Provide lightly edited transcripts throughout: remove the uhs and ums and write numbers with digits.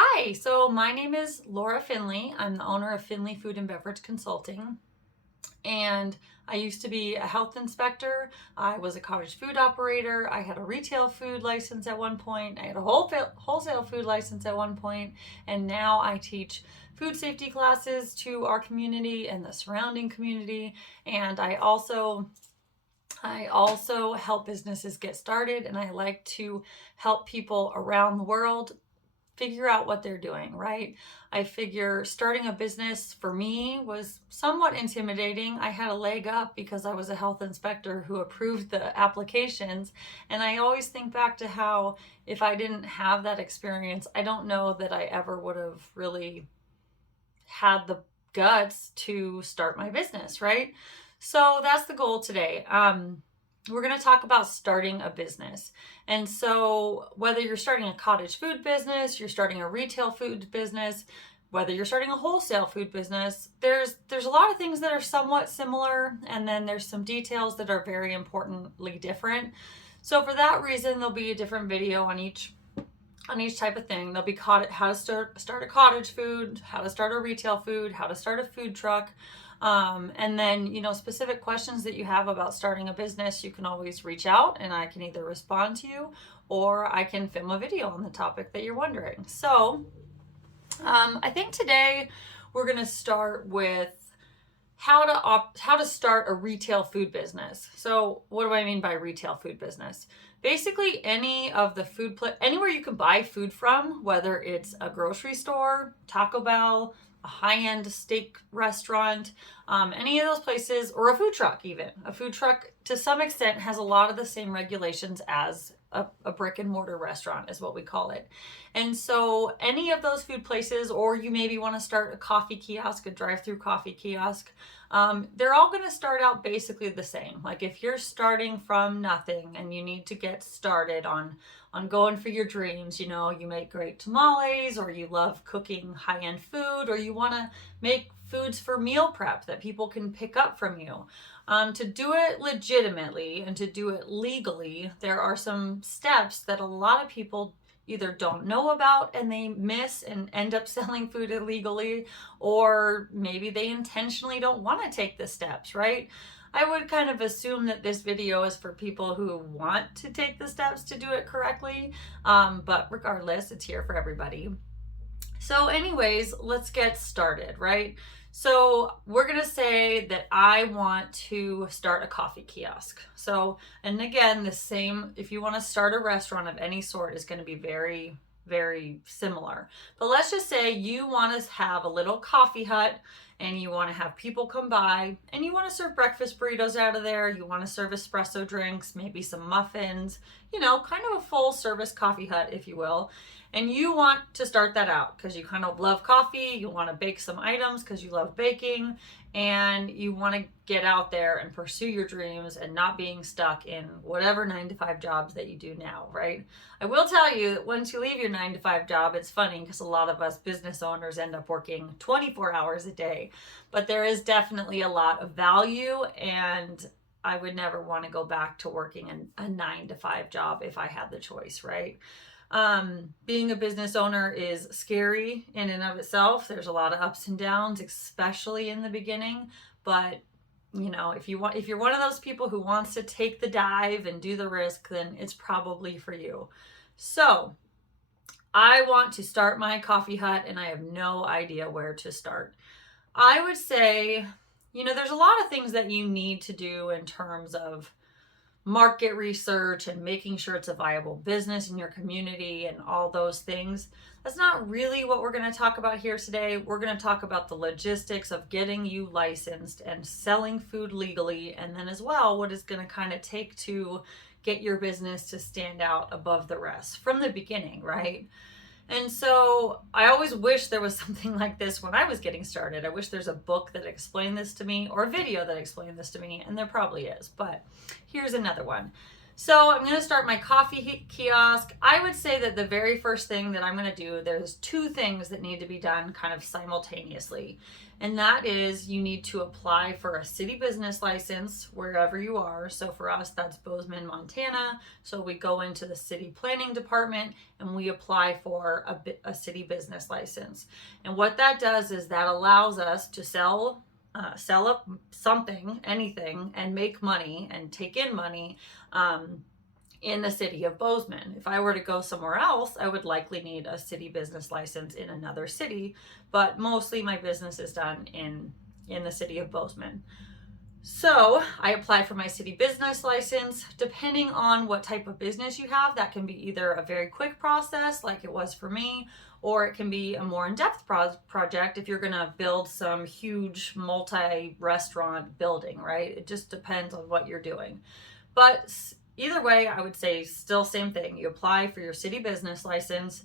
Hi, so my name is Laura Finley. I'm the owner of Finley Food and Beverage Consulting. And I used to be a health inspector. I was a cottage food operator. I had a retail food license at one point. I had a wholesale food license at one point. And now I teach food safety classes to our community and the surrounding community. And I also help businesses get started, and I like to help people around the world figure out what they're doing, right? I figure starting a business for me was somewhat intimidating. I had a leg up because I was a health inspector who approved the applications. And I always think back to how if I didn't have that experience, I don't know that I ever would have really had the guts to start my business, right? So that's the goal today. We're going to talk about starting a business. And so, whether you're starting a cottage food business, you're starting a retail food business, whether you're starting a wholesale food business, there's a lot of things that are somewhat similar, and then there's some details that are very importantly different. So for that reason, there'll be a different video on each type of thing. There'll be how to start a cottage food, how to start a retail food, how to start a food truck. And then, specific questions that you have about starting a business, you can always reach out and I can either respond to you or I can film a video on the topic that you're wondering. So, I think today we're going to start with how to start a retail food business. So, what do I mean by retail food business? Basically, anywhere you can buy food from, whether it's a grocery store, Taco Bell, a high-end steak restaurant, any of those places, or a food truck even. A food truck, to some extent, has a lot of the same regulations as a brick and mortar restaurant is what we call it. And so any of those food places, or you maybe want to start a coffee kiosk, a drive-through coffee kiosk, they're all going to start out basically the same. Like if you're starting from nothing and you need to get started on going for your dreams, you make great tamales, or you love cooking high-end food, or you want to make foods for meal prep that people can pick up from you. To do it legitimately and to do it legally, there are some steps that a lot of people either don't know about and they miss and end up selling food illegally, or maybe they intentionally don't want to take the steps, right? I would kind of assume that this video is for people who want to take the steps to do it correctly, but regardless, it's here for everybody. So anyways, let's get started, right? So we're going to say that I want to start a coffee kiosk. So, and again, if you want to start a restaurant of any sort, is going to be very, very similar. But let's just say you want to have a little coffee hut and you want to have people come by and you want to serve breakfast burritos out of there. You want to serve espresso drinks, maybe some muffins, kind of a full service coffee hut, if you will. And you want to start that out because you kind of love coffee, you want to bake some items because you love baking, and you want to get out there and pursue your dreams and not being stuck in whatever 9-to-5 jobs that you do now, right? I will tell you that once you leave your 9-to-5 job, it's funny because a lot of us business owners end up working 24 hours a day, but there is definitely a lot of value, and I would never want to go back to working a 9-to-5 job if I had the choice, right? Being a business owner is scary in and of itself. There's a lot of ups and downs, especially in the beginning. But if you're one of those people who wants to take the dive and do the risk, then it's probably for you. So I want to start my coffee hut and I have no idea where to start. I would say, there's a lot of things that you need to do in terms of market research and making sure it's a viable business in your community and all those things. That's not really what we're going to talk about here today. We're going to talk about the logistics of getting you licensed and selling food legally, and then as well what it's going to kind of take to get your business to stand out above the rest from the beginning, right? And so I always wish there was something like this when I was getting started. I wish there's a book that explained this to me or a video that explained this to me, and there probably is, but here's another one. So I'm going to start my coffee kiosk. I would say that the very first thing that I'm going to do, there's two things that need to be done kind of simultaneously. And that is you need to apply for a city business license wherever you are. So for us, that's Bozeman, Montana. So we go into the city planning department and we apply for a city business license. And what that does is that allows us to sell up something, anything, and make money and take in money in the city of Bozeman. If I were to go somewhere else, I would likely need a city business license in another city, but mostly my business is done in the city of Bozeman. So I apply for my city business license. Depending on what type of business you have, that can be either a very quick process like it was for me, or it can be a more in-depth project if you're going to build some huge multi-restaurant building, right? It just depends on what you're doing. But either way, I would say still same thing. You apply for your city business license.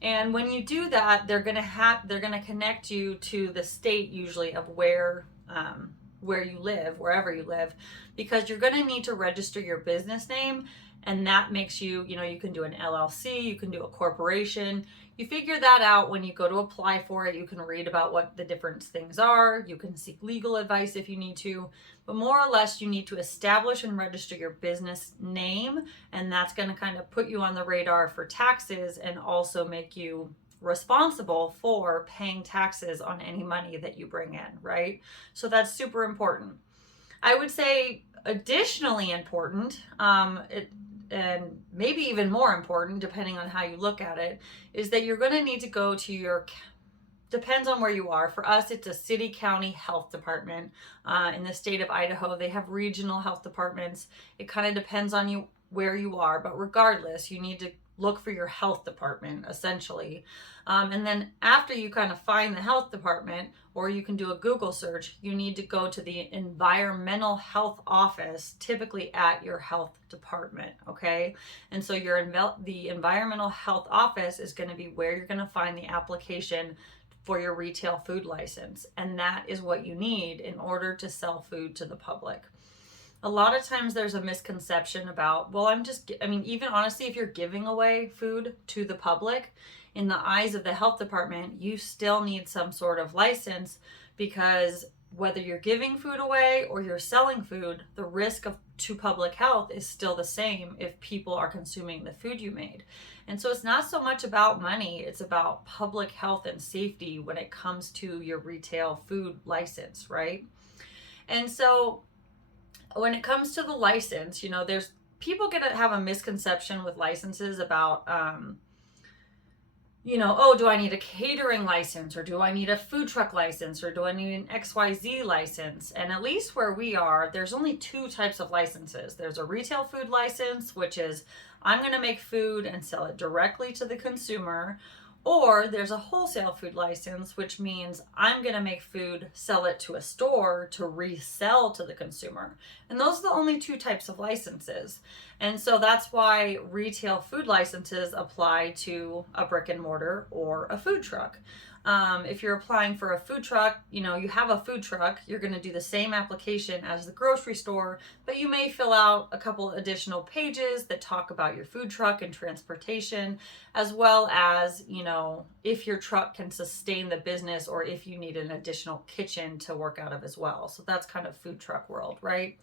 And when you do that, they're going to connect you to the state usually of where you live, wherever you live, because you're going to need to register your business name. And that makes you can do an LLC, you can do a corporation. You figure that out when you go to apply for it. You can read about what the different things are. You can seek legal advice if you need to. But more or less, you need to establish and register your business name. And that's going to kind of put you on the radar for taxes and also make you responsible for paying taxes on any money that you bring in, right? So that's super important. I would say additionally important, and maybe even more important, depending on how you look at it, is that you're going to need to go to depends on where you are. For us, it's a city county health department. In the state of Idaho, they have regional health departments. It kind of depends on where you are, but regardless, you need to look for your health department essentially. And then after you kind of find the health department, or you can do a Google search, you need to go to the environmental health office, typically at your health department, okay? And so the environmental health office is going to be where you're going to find the application for your retail food license. And that is what you need in order to sell food to the public. A lot of times there's a misconception about, even honestly, if you're giving away food to the public, in the eyes of the health department, you still need some sort of license, because whether you're giving food away or you're selling food, the risk to public health is still the same if people are consuming the food you made. And so it's not so much about money, it's about public health and safety when it comes to your retail food license, right? And so when it comes to the license, there's people have a misconception with licenses about, do I need a catering license, or do I need a food truck license, or do I need an XYZ license? And at least where we are, there's only two types of licenses. There's a retail food license, which is I'm going to make food and sell it directly to the consumer. Or there's a wholesale food license, which means I'm going to make food, sell it to a store to resell to the consumer. And those are the only two types of licenses. And so that's why retail food licenses apply to a brick and mortar or a food truck. If you're applying for a food truck, you have a food truck, you're going to do the same application as the grocery store, but you may fill out a couple additional pages that talk about your food truck and transportation, as well as, if your truck can sustain the business, or if you need an additional kitchen to work out of as well. So that's kind of food truck world, right?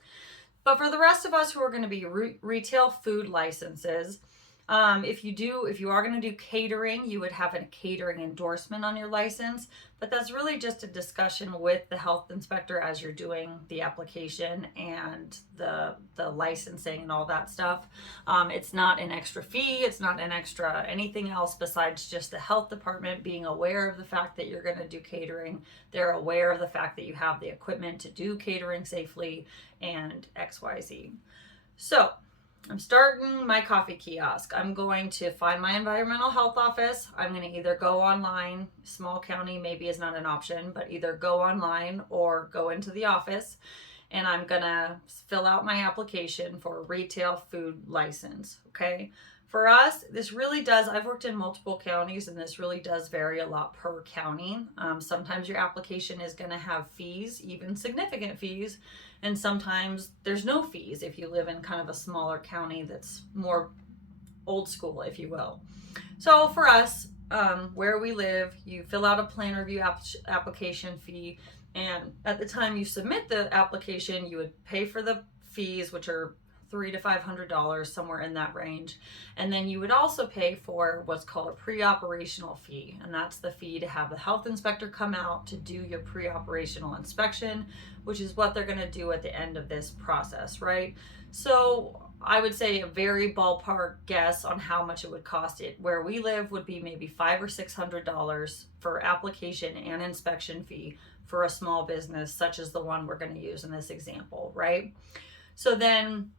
But for the rest of us who are going to be retail food licenses, if you are going to do catering, you would have a catering endorsement on your license, but that's really just a discussion with the health inspector as you're doing the application and the licensing and all that stuff. It's not an extra fee. It's not an extra anything else besides just the health department being aware of the fact that you're going to do catering. They're aware of the fact that you have the equipment to do catering safely and XYZ. So I'm starting my coffee kiosk. I'm going to find my environmental health office. I'm going to either go online, small county maybe is not an option, but either go online or go into the office, and I'm going to fill out my application for a retail food license, okay? For us, this really does, I've worked in multiple counties and this really does vary a lot per county. Sometimes your application is going to have fees, even significant fees, and sometimes there's no fees if you live in kind of a smaller county that's more old school, if you will. So for us, where we live, you fill out a plan review application fee, and at the time you submit the application, you would pay for the fees, which are $300 to $500, somewhere in that range. And then you would also pay for what's called a pre-operational fee. And that's the fee to have the health inspector come out to do your pre-operational inspection, which is what they're going to do at the end of this process, right? So I would say a very ballpark guess on how much it would cost it where we live would be maybe $500 or $600 for application and inspection fee for a small business such as the one we're going to use in this example, right? So then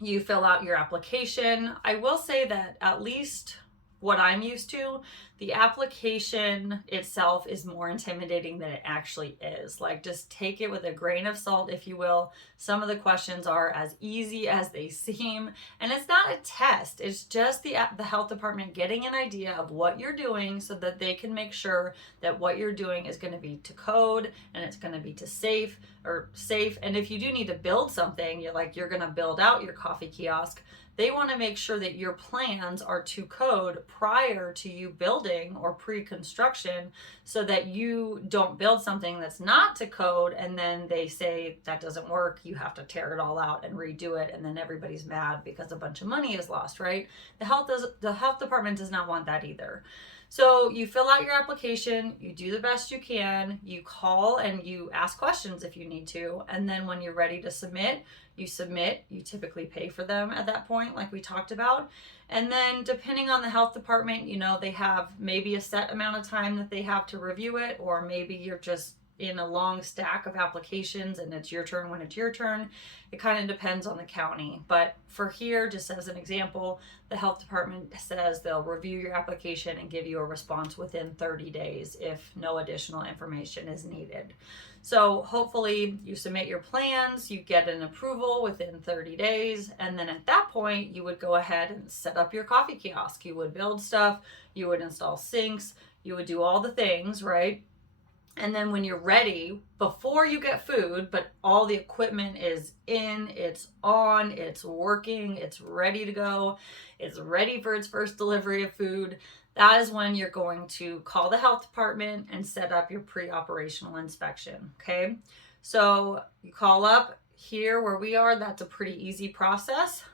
you fill out your application. I will say that at least what I'm used to, the application itself is more intimidating than it actually is. Like, just take it with a grain of salt, if you will. Some of the questions are as easy as they seem, and it's not a test. It's just the health department getting an idea of what you're doing so that they can make sure that what you're doing is going to be to code and it's going to be to safe. And if you do need to build something, you're going to build out your coffee kiosk, they want to make sure that your plans are to code prior to you building or pre-construction so that you don't build something that's not to code and then they say that doesn't work, you have to tear it all out and redo it, and then everybody's mad because a bunch of money is lost, right? The health department does not want that either. So you fill out your application, you do the best you can, you call and you ask questions if you need to, and then when you're ready to submit, you submit. You typically pay for them at that point, like we talked about. And then depending on the health department, they have maybe a set amount of time that they have to review it, or maybe you're just in a long stack of applications and it's your turn when it's your turn. It kind of depends on the county. But for here, just as an example, the health department says they'll review your application and give you a response within 30 days if no additional information is needed. So hopefully you submit your plans, you get an approval within 30 days, and then at that point you would go ahead and set up your coffee kiosk. You would build stuff, you would install sinks, you would do all the things, right? And then when you're ready, before you get food, but all the equipment is in, it's on, it's working, it's ready to go, it's ready for its first delivery of food, that is when you're going to call the health department and set up your pre-operational inspection, okay? So you call up here where we are, that's a pretty easy process.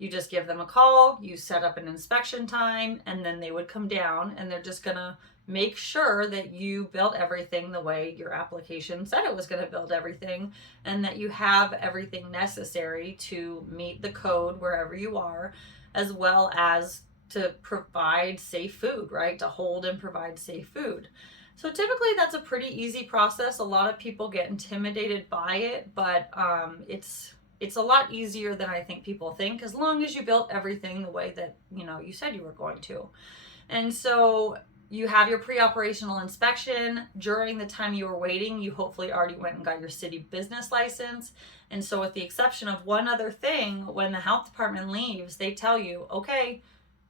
You just give them a call, you set up an inspection time, and then they would come down and they're just gonna make sure that you built everything the way your application said it was going to build everything, and that you have everything necessary to meet the code wherever you are, as well as to provide safe food, right? To hold and provide safe food. So typically that's a pretty easy process. A lot of people get intimidated by it, but it's a lot easier than I think people think, as long as you built everything the way that you said you were going to. And so you have your pre-operational inspection. During the time you were waiting, you hopefully already went and got your city business license. And so with the exception of one other thing, when the health department leaves, they tell you, okay,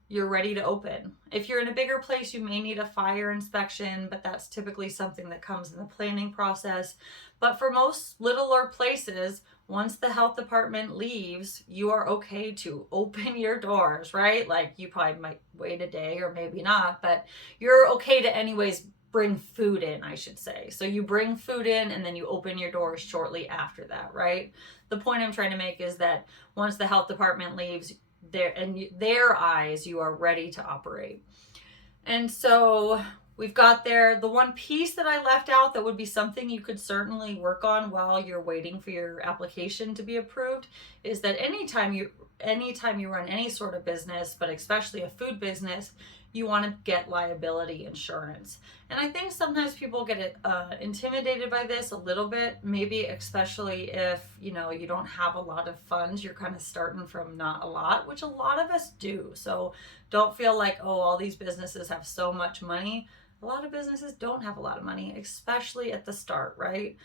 you're ready to open. If you're in a bigger place, you may need a fire inspection, but that's typically something that comes in the planning process. But for most littler places, once the health department leaves, you are okay to open your doors, right? Like, you probably might wait a day or maybe not, but you're okay to anyways bring food in, I should say. So you bring food in and then you open your doors shortly after that, right? The point I'm trying to make is that once the health department leaves, in their eyes, you are ready to operate. And so we've got there. The one piece that I left out that would be something you could certainly work on while you're waiting for your application to be approved is that anytime you run any sort of business, but especially a food business, you want to get liability insurance. And I think sometimes people get intimidated by this a little bit, maybe especially if you don't have a lot of funds, you're kind of starting from not a lot, which a lot of us do. So don't feel like, oh, all these businesses have so much money. A lot of businesses don't have a lot of money, especially at the start, right?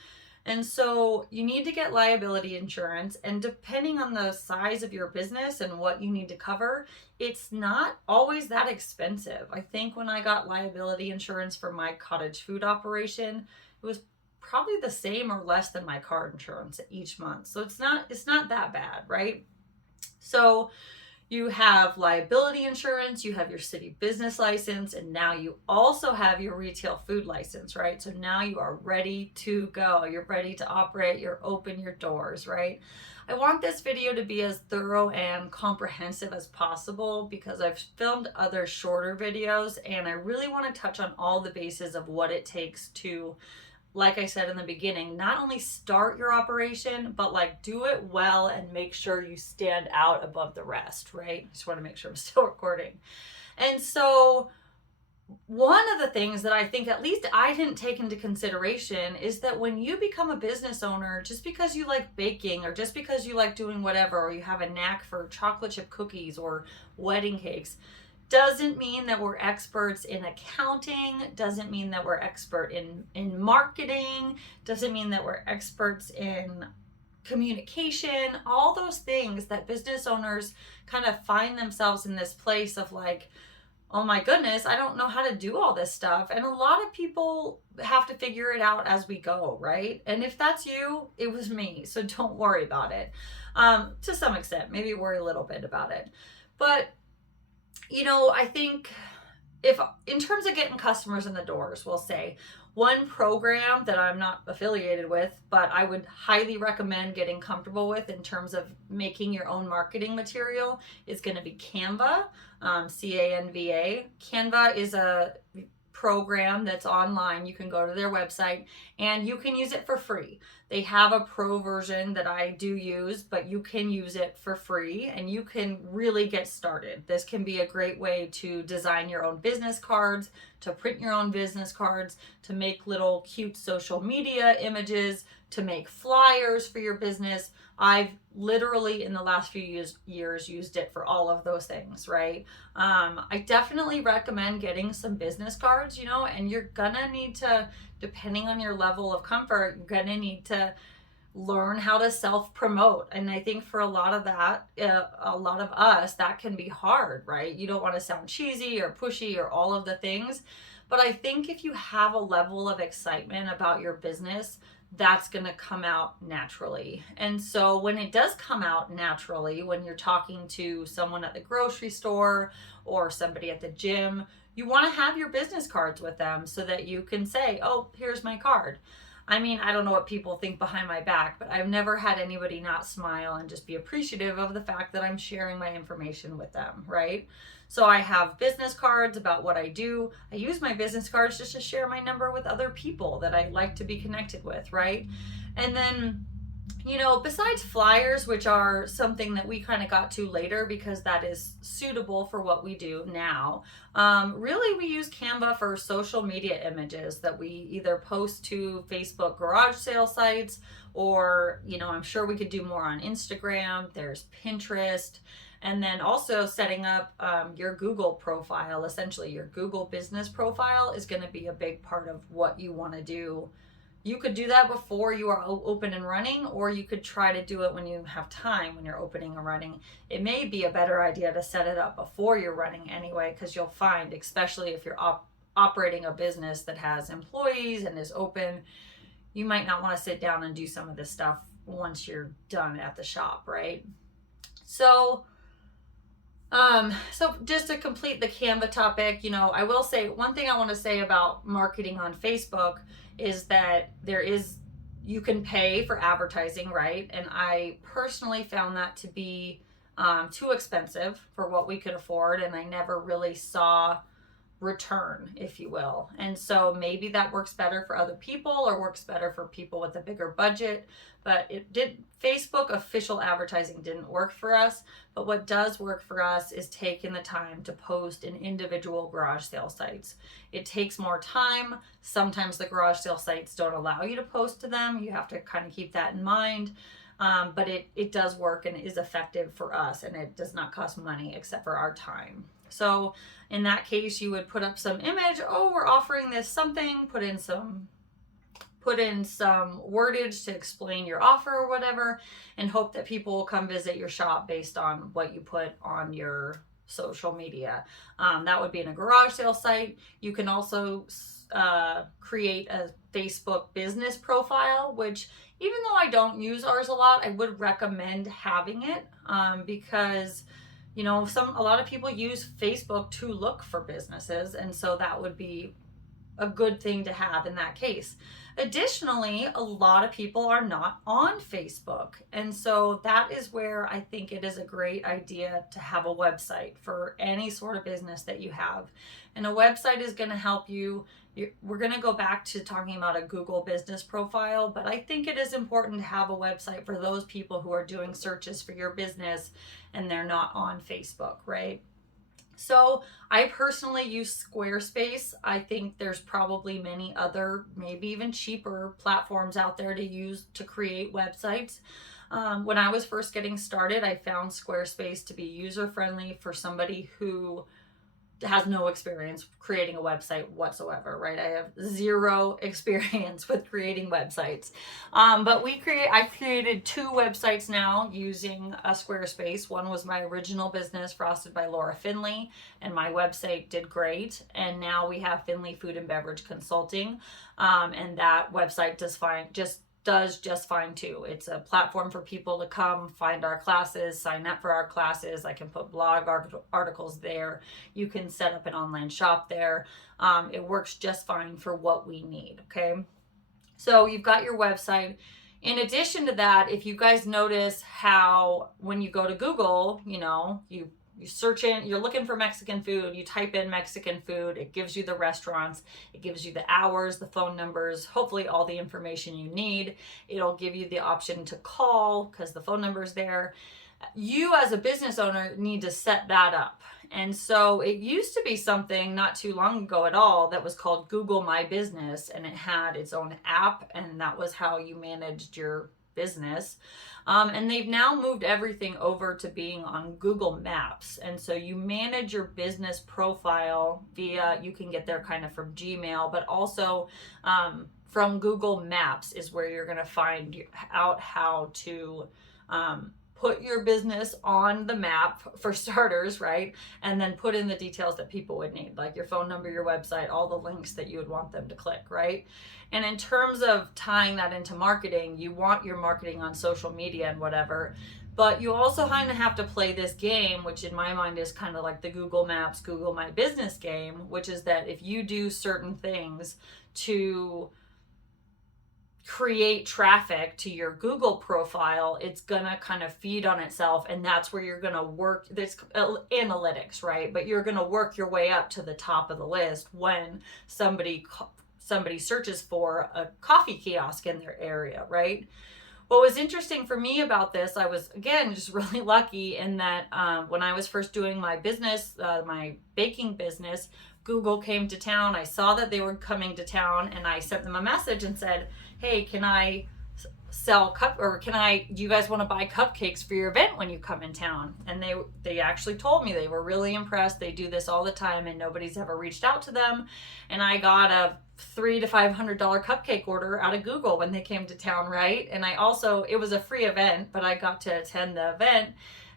And so you need to get liability insurance, and depending on the size of your business and what you need to cover, it's not always that expensive. I think when I got liability insurance for my cottage food operation, it was probably the same or less than my car insurance each month. So it's not that bad, right? So you have liability insurance, you have your city business license, and now you also have your retail food license, right? So now you are ready to go. You're ready to operate. You're open your doors, right? I want this video to be as thorough and comprehensive as possible because I've filmed other shorter videos and I really want to touch on all the bases of what it takes to, like I said in the beginning, not only start your operation, but like do it well and make sure you stand out above the rest, right? Just want to make sure I'm still recording. And so one of the things that I think at least I didn't take into consideration is that when you become a business owner, just because you like baking or just because you like doing whatever, or you have a knack for chocolate chip cookies or wedding cakes, doesn't mean that we're experts in accounting, doesn't mean that we're expert in marketing, doesn't mean that we're experts in communication, all those things that business owners kind of find themselves in this place of like, oh my goodness, I don't know how to do all this stuff. And a lot of people have to figure it out as we go, right? And if that's you, it was me. So don't worry about it. To some extent, maybe worry a little bit about it. But I think if in terms of getting customers in the doors, we'll say one program that I'm not affiliated with, but I would highly recommend getting comfortable with in terms of making your own marketing material is going to be Canva, Canva. Canva is a program that's online. You can go to their website and you can use it for free. They have a pro version that I do use, but you can use it for free and you can really get started. This can be a great way to design your own business cards, to print your own business cards, to make little cute social media images, to make flyers for your business. I've literally in the last few years used it for all of those things, right? I definitely recommend getting some business cards, and you're gonna need to, depending on your level of comfort, you're gonna need to learn how to self-promote. And I think for a lot of us, that can be hard, right? You don't want to sound cheesy or pushy or all of the things. But I think if you have a level of excitement about your business, that's going to come out naturally. And so when it does come out naturally, when you're talking to someone at the grocery store or somebody at the gym, you want to have your business cards with them so that you can say, oh, here's my card. I mean, I don't know what people think behind my back, but I've never had anybody not smile and just be appreciative of the fact that I'm sharing my information with them, right? So I have business cards about what I do. I use my business cards just to share my number with other people that I like to be connected with, right? And then, besides flyers, which are something that we kind of got to later because that is suitable for what we do now, really we use Canva for social media images that we either post to Facebook garage sale sites or, I'm sure we could do more on Instagram. There's Pinterest. And then also setting up your Google profile, essentially your Google business profile is going to be a big part of what you want to do. You could do that before you are open and running, or you could try to do it when you have time, when you're opening and running. It may be a better idea to set it up before you're running anyway, because you'll find, especially if you're operating a business that has employees and is open, you might not want to sit down and do some of this stuff once you're done at the shop, right? So just to complete the Canva topic, I will say one thing I want to say about marketing on Facebook is that you can pay for advertising, right? And I personally found that to be too expensive for what we could afford, and I never really saw return, if you will. And so maybe that works better for other people or works better for people with a bigger budget, but Facebook official advertising didn't work for us. But what does work for us is taking the time to post in individual garage sale sites. It takes more time. Sometimes the garage sale sites don't allow you to post to them. You have to kind of keep that in mind. But it does work and is effective for us, and it does not cost money except for our time. So in that case, you would put up some image, oh, we're offering this something, put in some put in some wordage to explain your offer or whatever, and hope that people will come visit your shop based on what you put on your social media. That would be in a garage sale site. You can also create a Facebook business profile, which even though I don't use ours a lot, I would recommend having it, because a lot of people use Facebook to look for businesses, and so that would be a good thing to have in that case. Additionally, a lot of people are not on Facebook, and so that is where I think it is a great idea to have a website for any sort of business that you have. And a website is going to help you. We're going to go back to talking about a Google business profile, but I think it is important to have a website for those people who are doing searches for your business and they're not on Facebook, right? So I personally use Squarespace. I think there's probably many other, maybe even cheaper platforms out there to use to create websites. When I was first getting started, I found Squarespace to be user-friendly for somebody who has no experience creating a website whatsoever, right? I have zero experience with creating websites. But I created 2 websites now using a Squarespace. One was my original business, Frosted by Laura Finley, and my website did great. And now we have Finley Food and Beverage Consulting, and that website does just fine too. It's a platform for people to come find our classes, sign up for our classes. I can put blog articles there. You can set up an online shop there. It works just fine for what we need, okay? So you've got your website. In addition to that, if you guys notice how when you go to Google, you search in, you're looking for Mexican food, you type in Mexican food, it gives you the restaurants, it gives you the hours, the phone numbers, hopefully all the information you need. It'll give you the option to call because the phone number's there. You as a business owner need to set that up. And so it used to be something not too long ago at all that was called Google My Business, and it had its own app, and that was how you managed your business. And they've now moved everything over to being on Google Maps. And so you manage your business profile you can get there kind of from Gmail, but also from Google Maps is where you're going to find out how to put your business on the map for starters, right? And then put in the details that people would need, like your phone number, your website, all the links that you would want them to click, right? And in terms of tying that into marketing, you want your marketing on social media and whatever, but you also kind of have to play this game, which in my mind is kind of like the Google Maps, Google My Business game, which is that if you do certain things to create traffic to your Google profile, it's gonna kind of feed on itself, and that's where you're gonna work this analytics, right? But you're gonna work your way up to the top of the list when somebody searches for a coffee kiosk in their area, right? What was interesting for me about this, I was, again, just really lucky in that when I was first doing my business, my baking business, Google came to town. I saw that they were coming to town, and I sent them a message and said, hey, can I sell do you guys want to buy cupcakes for your event when you come in town? And they actually told me they were really impressed. They do this all the time and nobody's ever reached out to them. And I got a $300 to $500 cupcake order out of Google when they came to town, right? And it was a free event, but I got to attend the event.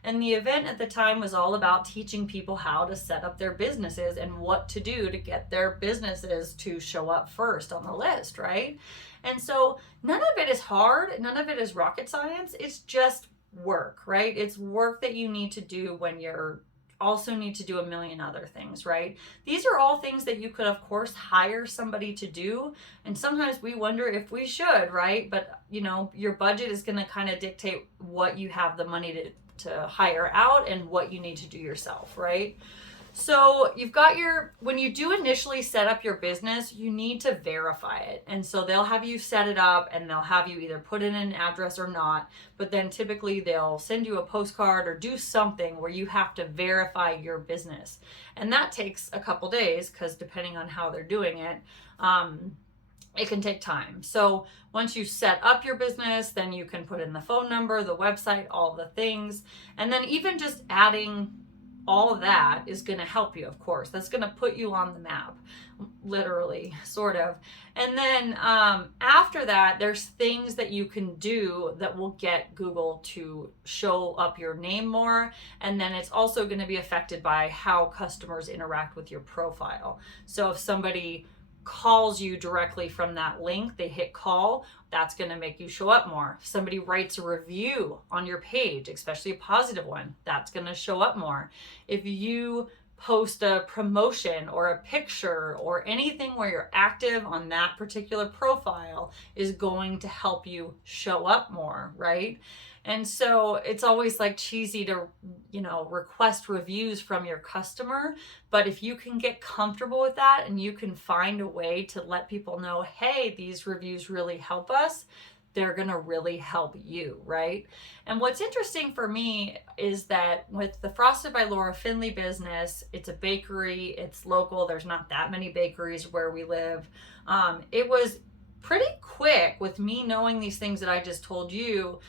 And the event at the time was all about teaching people how to set up their businesses and what to do to get their businesses to show up first on the list, right? And so none of it is hard. None of it is rocket science. It's just work, right? It's work that you need to do when you're also need to do a million other things, right? These are all things that you could, of course, hire somebody to do. And sometimes we wonder if we should, right? But, your budget is going to kind of dictate what you have the money to hire out and what you need to do yourself, right? So you've got when you do initially set up your business, you need to verify it. And so they'll have you set it up and they'll have you either put in an address or not, but then typically they'll send you a postcard or do something where you have to verify your business. And that takes a couple days because depending on how they're doing it, it can take time. So once you set up your business, then you can put in the phone number, the website, all the things. And then even just adding all of that is going to help you, of course. That's going to put you on the map, literally, sort of. And then after that, there's things that you can do that will get Google to show up your name more. And then it's also going to be affected by how customers interact with your profile. So if somebody calls you directly from that link, they hit call, that's going to make you show up more. If somebody writes a review on your page, especially a positive one, that's going to show up more. If you post a promotion or a picture or anything where you're active on that particular profile, is going to help you show up more, right? And so it's always like cheesy to, request reviews from your customer. But if you can get comfortable with that and you can find a way to let people know, hey, these reviews really help us, they're going to really help you, right? And what's interesting for me is that with the Frosted by Laura Finley business, it's a bakery, it's local, there's not that many bakeries where we live. It was pretty quick with me knowing these things that I just told you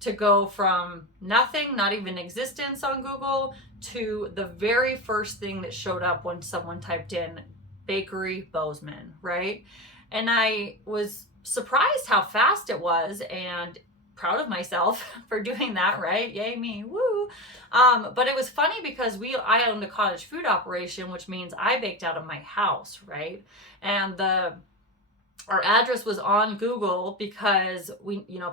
to go from nothing, not even existence on Google, to the very first thing that showed up when someone typed in Bakery Bozeman, right? And I was surprised how fast it was and proud of myself for doing that, right? Yay me, woo. But it was funny because I owned a cottage food operation, which means I baked out of my house, right? And our address was on Google because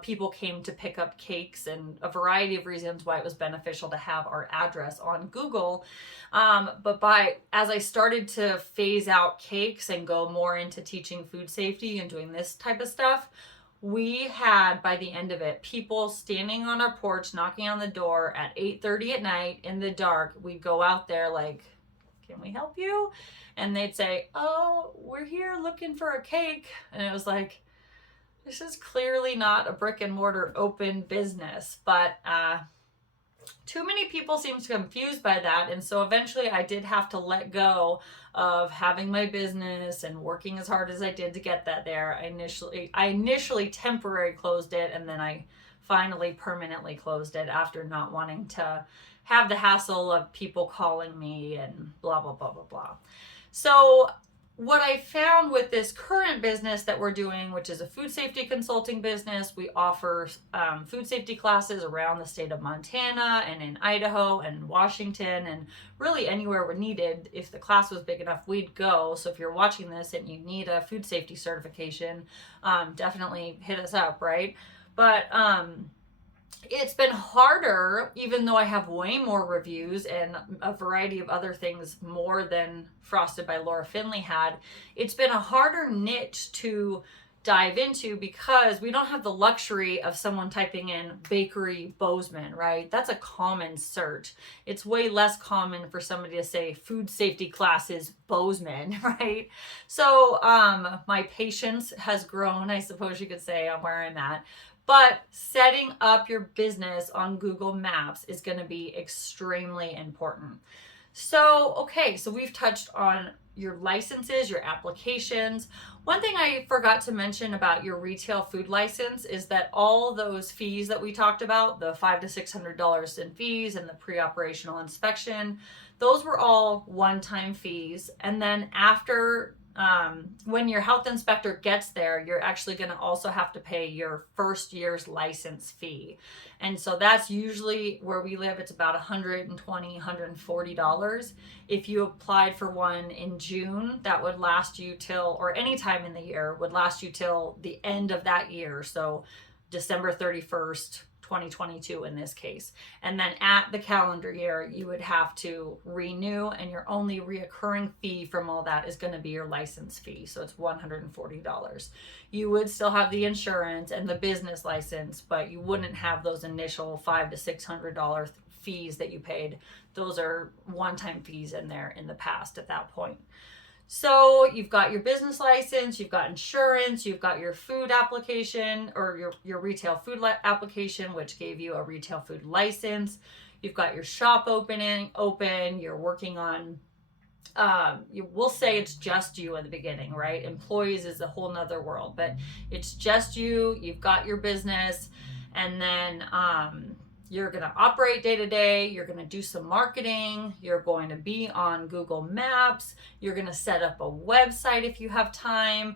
people came to pick up cakes, and a variety of reasons why it was beneficial to have our address on Google. But as I started to phase out cakes and go more into teaching food safety and doing this type of stuff, we had, by the end of it, people standing on our porch, knocking on the door at 8:30 at night in the dark. We'd go out there like, can we help you? And they'd say, oh, we're here looking for a cake. And it was like, this is clearly not a brick and mortar open business. But too many people seemed confused by that. And so eventually I did have to let go of having my business and working as hard as I did to get that there. I initially temporarily closed it, and then I finally permanently closed it after not wanting to have the hassle of people calling me and blah, blah, blah, blah, blah. So what I found with this current business that we're doing, which is a food safety consulting business, we offer food safety classes around the state of Montana and in Idaho and Washington, and really anywhere we're needed. If the class was big enough, we'd go. So if you're watching this and you need a food safety certification, definitely hit us up, right? But it's been harder, even though I have way more reviews and a variety of other things more than Frosted by Laura Finley had. It's been a harder niche to dive into because we don't have the luxury of someone typing in Bakery Bozeman, right? That's a common search. It's way less common for somebody to say food safety classes Bozeman, right? So my patience has grown, I suppose you could say, on where I'm at. But setting up your business on Google Maps is going to be extremely important. So, okay, so we've touched on your licenses, your applications. One thing I forgot to mention about your retail food license is that all those fees that we talked about, the $500 to $600 in fees and the pre-operational inspection, those were all one-time fees. And then after when your health inspector gets there, you're actually going to also have to pay your first year's license fee. And so that's usually where we live. It's about $120, $140. If you applied for one in June, that would last you till, or any time in the year, would last you till the end of that year. So December 31st, 2022 in this case. And then at the calendar year, you would have to renew, and your only reoccurring fee from all that is going to be your license fee. So it's $140. You would still have the insurance and the business license, but you wouldn't have those initial $500 to $600 fees that you paid. Those are one-time fees in there in the past at that point. So you've got your business license, you've got insurance, you've got your food application, or your retail food application, which gave you a retail food license. You've got your shop open, you're working on, we'll say it's just you in the beginning, right? Employees is a whole nother world, but it's just you, you've got your business, and then You're going to operate day to day. You're going to do some marketing. You're going to be on Google Maps. You're going to set up a website if you have time.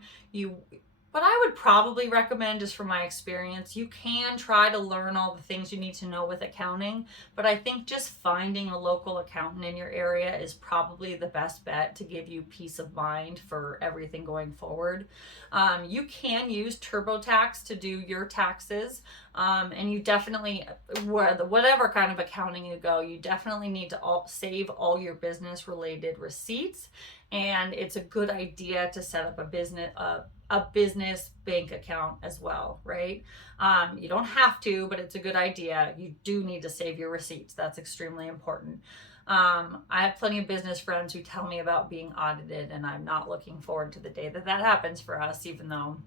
What I would probably recommend, just from my experience, you can try to learn all the things you need to know with accounting, but I think just finding a local accountant in your area is probably the best bet to give you peace of mind for everything going forward. You can use TurboTax to do your taxes, and you definitely, whatever kind of accounting you go, you definitely need to save all your business related receipts, and it's a good idea to set up a business bank account as well, right? You don't have to, but it's a good idea. You do need to save your receipts. That's extremely important. I have plenty of business friends who tell me about being audited, and I'm not looking forward to the day that happens for us, even though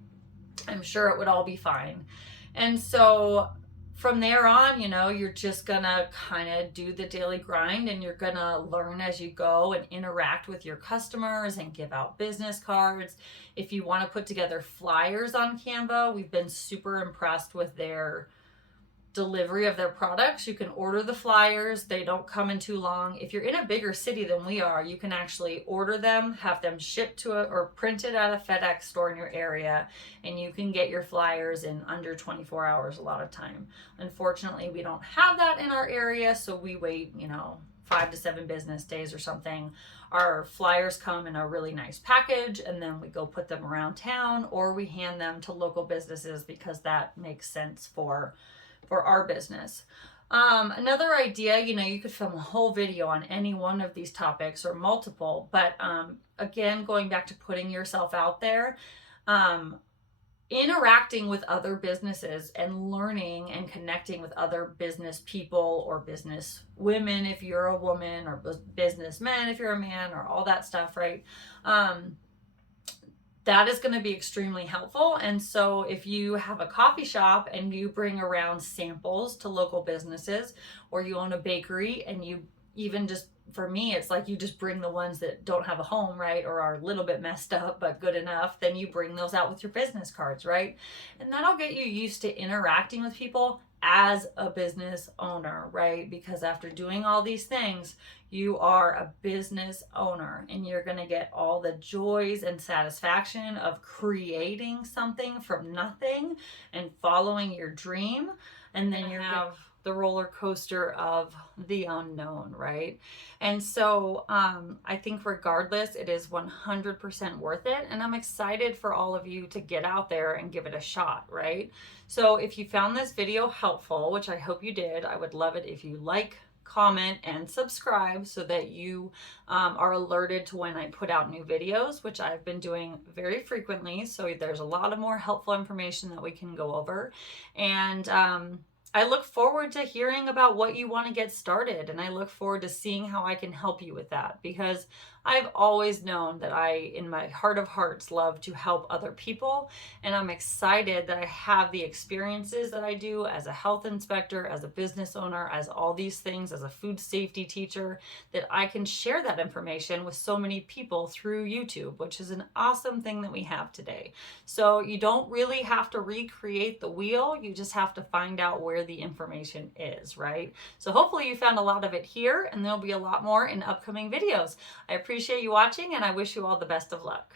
I'm sure it would all be fine. And so from there on, you're just gonna kind of do the daily grind, and you're gonna learn as you go and interact with your customers and give out business cards. If you want to put together flyers on Canva, we've been super impressed with their delivery of their products. You can order the flyers. They don't come in too long. If you're in a bigger city than we are, you can actually order them, have them shipped to or printed at a FedEx store in your area, and you can get your flyers in under 24 hours a lot of time. Unfortunately, we don't have that in our area, so we wait, 5 to 7 business days or something. Our flyers come in a really nice package, and then we go put them around town, or we hand them to local businesses because that makes sense for our business. Another idea, you could film a whole video on any one of these topics or multiple, but again, going back to putting yourself out there, interacting with other businesses and learning and connecting with other business people or business women if you're a woman, or businessmen if you're a man, or all that stuff, right? That is going to be extremely helpful. And so if you have a coffee shop and you bring around samples to local businesses, or you own a bakery and you even just, for me, it's like you just bring the ones that don't have a home, right? Or are a little bit messed up, but good enough. Then you bring those out with your business cards, right? And that'll get you used to interacting with people as a business owner, right? Because after doing all these things, you are a business owner, and you're going to get all the joys and satisfaction of creating something from nothing and following your dream. And then you have the roller coaster of the unknown, right? And so I think regardless, it is 100% worth it. And I'm excited for all of you to get out there and give it a shot, right? So if you found this video helpful, which I hope you did, I would love it if you like, comment, and subscribe so that you are alerted to when I put out new videos, which I've been doing very frequently. So there's a lot of more helpful information that we can go over. And I look forward to hearing about what you want to get started, and I look forward to seeing how I can help you with that, because I've always known that I, in my heart of hearts, love to help other people, and I'm excited that I have the experiences that I do as a health inspector, as a business owner, as all these things, as a food safety teacher, that I can share that information with so many people through YouTube, which is an awesome thing that we have today. So you don't really have to recreate the wheel, you just have to find out where the information is, right? So hopefully you found a lot of it here, and there'll be a lot more in upcoming videos. I appreciate you watching, and I wish you all the best of luck.